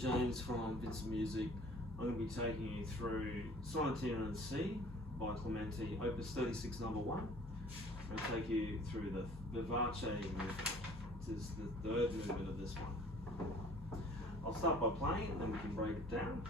James from Vincent Music. I'm going to be taking you through Sonatina in C by Clementi, Opus 36 number 1. I'm going to take you through the Vivace movement. This is the third movement of this one. I'll start by playing and then we can break it down.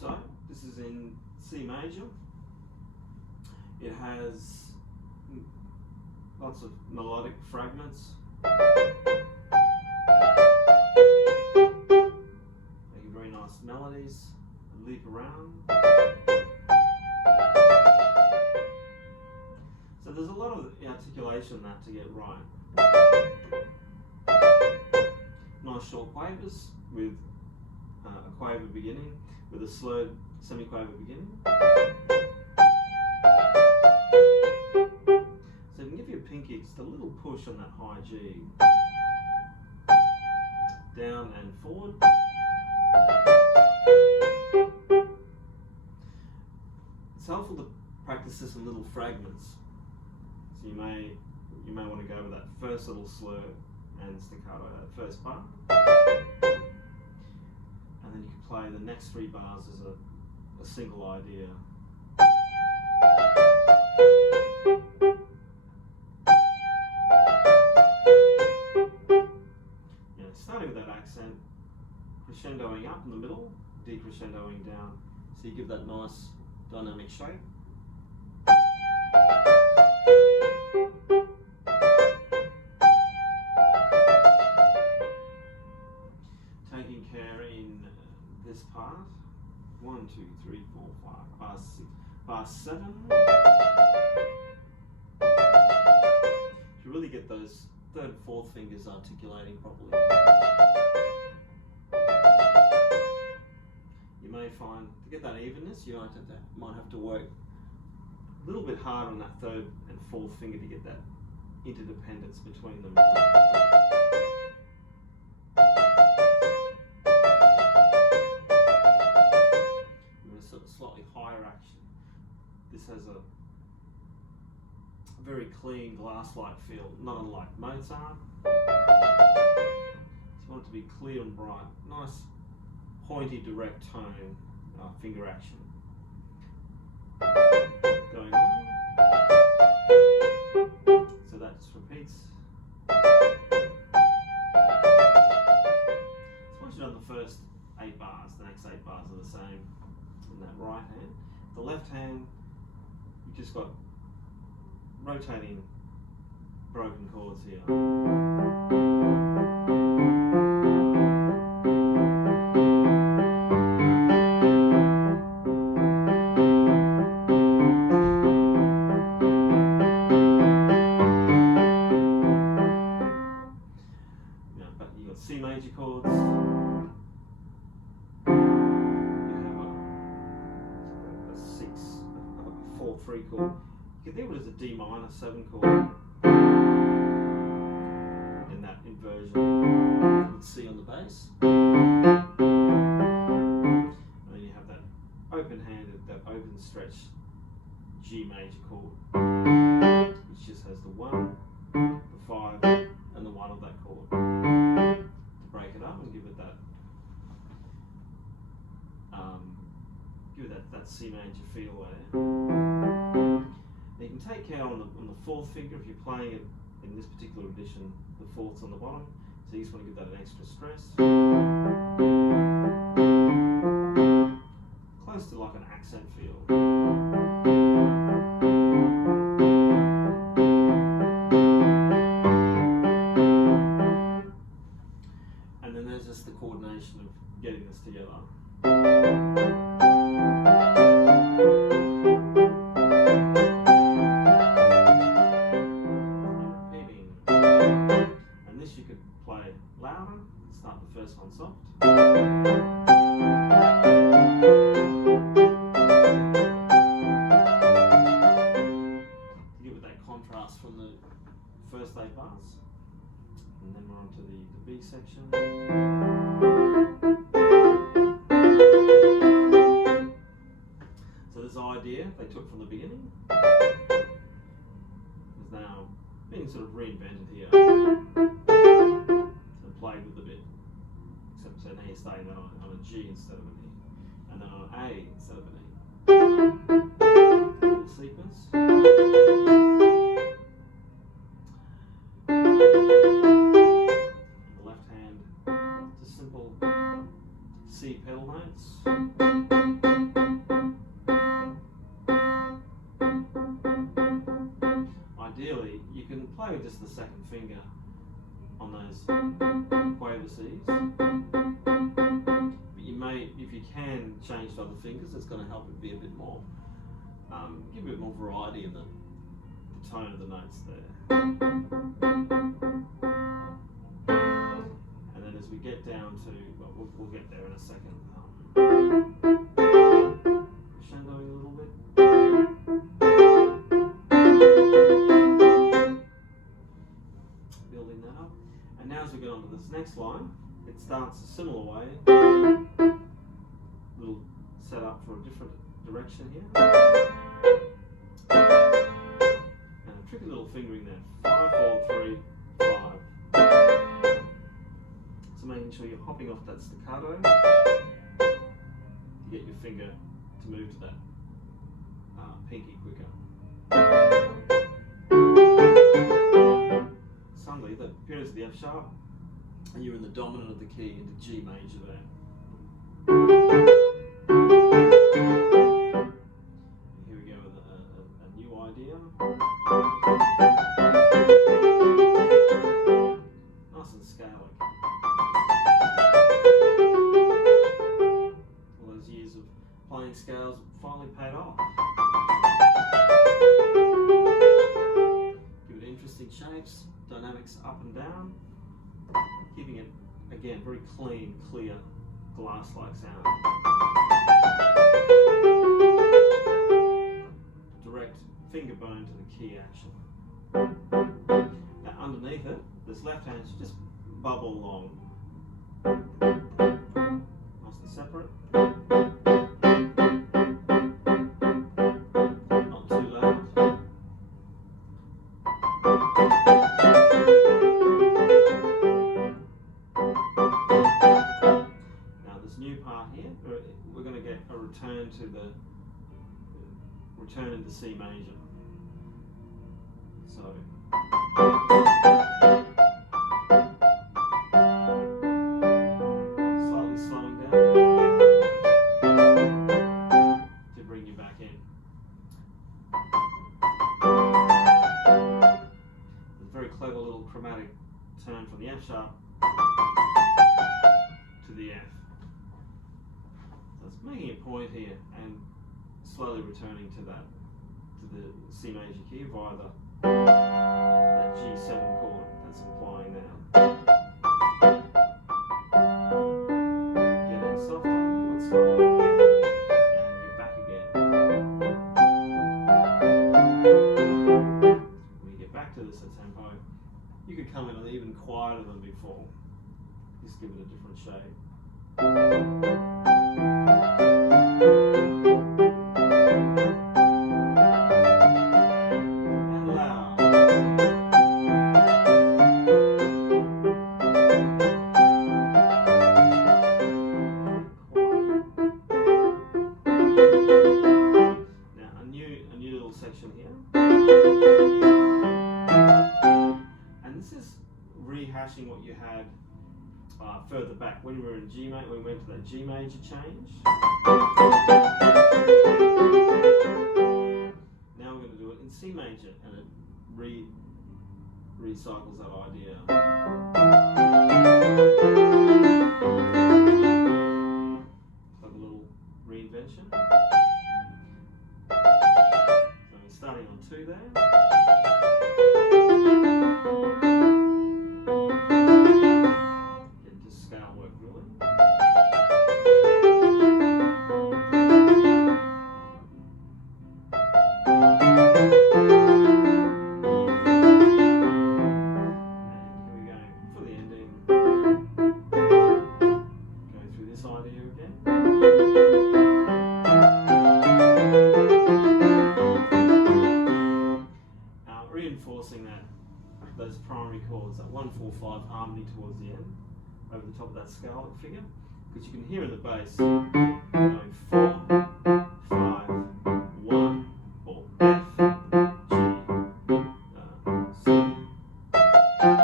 So, this is in C major. It has lots of melodic fragments. Making very nice melodies, that leap around. So there's a lot of articulation in that to get right. Nice short quavers with a quaver beginning, with a slurred semi-quaver beginning. So you can give your pinky just a little push on that high G. Down and forward. It's helpful to practice this in little fragments. So you may want to go with that first little slur and staccato, that first bar. And then you can play the next 3 bars as a single idea. Starting with that accent, crescendoing up in the middle, decrescendoing down. So you give that nice dynamic shape. Taking care in this part, 1, 2, 3, 4, 5, bar 6, bar 7. To really get those 3rd and 4th fingers articulating properly. You may find, to get that evenness, you might have to work a little bit hard on that 3rd and 4th finger to get that interdependence between them. Slightly higher action. This has a very clean glass-like feel, not unlike Mozart. Just want it to be clear and bright. Nice pointy direct tone, finger action. Going on. So that just repeats. So once you've done the first 8 bars, the next 8 bars are the same. In that right hand. The left hand, you've just got rotating broken chords here. But you've got C major chords. 4/3 chord. You can think of it as a D minor 7 chord in that inversion with C on the bass. And then you have that open handed, that open stretch G major chord, which just just has the 1, the 5, and the 1 of that chord. To break it up and give it that that C major feel there. Now you can take care on the 4th finger if you're playing it in this particular edition. The 4th's on the bottom, so you just want to give that an extra stress. Close to like an accent feel. And then there's just the coordination of getting this together. You could play louder, start the first one soft. To give it that contrast from the first 8 bars. And then we're on to the B section. So this idea they took from the beginning is now being sort of reinvented here. Played with a bit, except so now you're starting on a G instead of an E, and then on an A instead of an E. Little sequence. On the left hand, just simple C pedal notes. Ideally, you can play with just the 2nd finger on those quaver Cs, but you may, if you can, change to other fingers. It's going to help it be a bit more, give a bit more variety in the tone of the notes there. And then as we get down to, well, we'll get there in a second, crescendoing a little bit. Building that up. And now as we get on to this next line, it starts a similar way. Little set up for a different direction here. And a tricky little fingering there. 5, 4, 3, 5. So making sure you're hopping off that staccato to get your finger to move to that pinky quicker. Suddenly, that appears to the F sharp, and you're in the dominant of the key into G major there. And here we go with a new idea. Nice and scalic. All those years of playing scales finally paid off. Give it interesting shapes. Dynamics up and down, keeping it, again, very clean, clear, glass-like sound. Direct finger bone to the key action. Now underneath it, this left hand should just bubble along. Nice and separate. Not too loud. We're going to get a return to the return into C major. So slightly slowing down to bring you back in. There's a very clever little chromatic turn from the F sharp to the F. So it's making a point here and slowly returning to that, to the C major key via that G7 chord that's applying now. Getting softer, a little bit slower, and you're back again. When you get back to this tempo, you could come in even quieter than before. Just give it a different shape. And loud. rehashing what you had further back when we were in G major. We went to that G major change. Now we're going to do it in C major, and it recycles that idea. Like a little reinvention. So we're starting on 2 there. Get to scale work really. Reinforcing those primary chords, that 1, 4, 5 harmony towards the end, over the top of that scale figure, because you can hear in the bass going 4, 5, 1, or F, G, C, F, G, C. And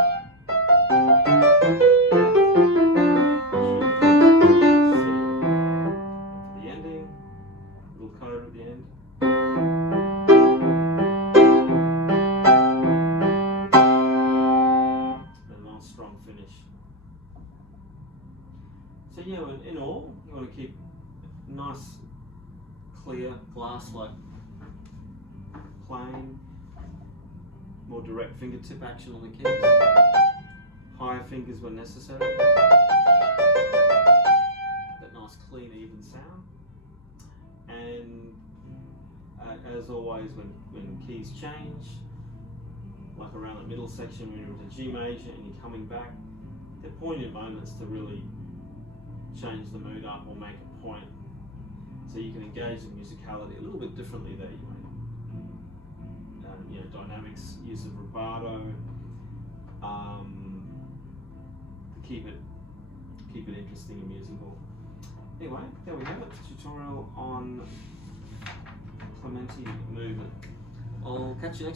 for the ending, little coda at the end. Strong finish. So yeah, in all, you want to keep nice, clear, glass-like playing, more direct fingertip action on the keys, higher fingers when necessary, that nice, clean, even sound. And as always, when keys change, like around the middle section when you're into G major and you're coming back, they're poignant moments to really change the mood up or make a point, so you can engage the musicality a little bit differently there. You know, dynamics, use of rubato, to keep it interesting and musical. Anyway, there we have it. Tutorial on Clementi Movent. I'll catch you next time.